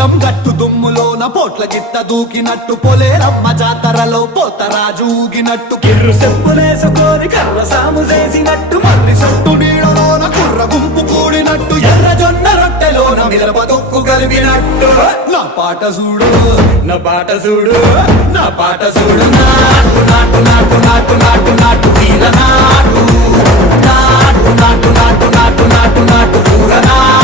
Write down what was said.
పొలం గట్టు దుమ్ములోన పోట్ల గిత్త దూకినట్టు పొలేరమ్మ జాతరలో పోతరాజు ఊగినట్టు కిర్రు చెప్పులేసుకొని కర్ర సాము చేసినట్టు మర్రి సొట్టు నీడలోన కుర్ర గుంపు కూడినట్టు ఎర్ర జొన్న రొట్టెలోన మిరప తొక్కు కలిపినట్టు నా పాట చూడు నా పాట చూడు నా పాట చూడు నాటు నాటు నాటు నాటు నాటు నాటు తీర నాటు నాటు నాటు నాటు నాటు నాటు నాటు పూర నాటు